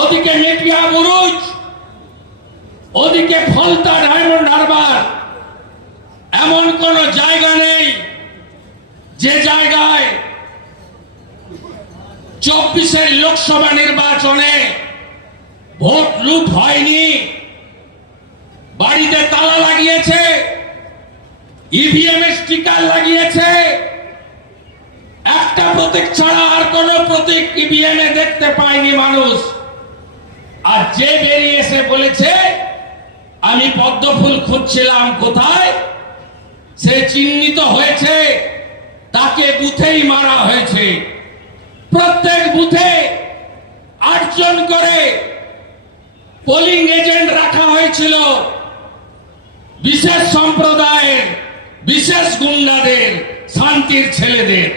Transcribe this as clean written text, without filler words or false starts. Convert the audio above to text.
ওদিকে মেটিয়া বুরুজ, ওদিকে ফলতা ডায়মন্ড হারবার। এমন কোন জায়গা নেই যে জায়গায় 24-এর লোকসভা নির্বাচনে ভোট লুট হয়নি। বাড়িতে তালা লাগিয়েছে, ইভিএম এর স্টিকার লাগিয়েছে, একটা প্রতীক ছাড়া আর কোন প্রতীক ইভিএম এ দেখতে পায়নি মানুষ। আর যে বেরিয়ে এসে বলেছে আমি পদ্মফুল খুঁজছিলাম কোথায়, সে চিহ্নিত হয়েছে, তাকে বুথেই মারা হয়েছে। প্রত্যেক বুথে 8 জন করে পোলিং এজেন্ট রাখা হয়েছিল, বিশেষ সম্প্রদায়ের, বিশেষ গুন্ডাদের, শান্তির ছেলেদের।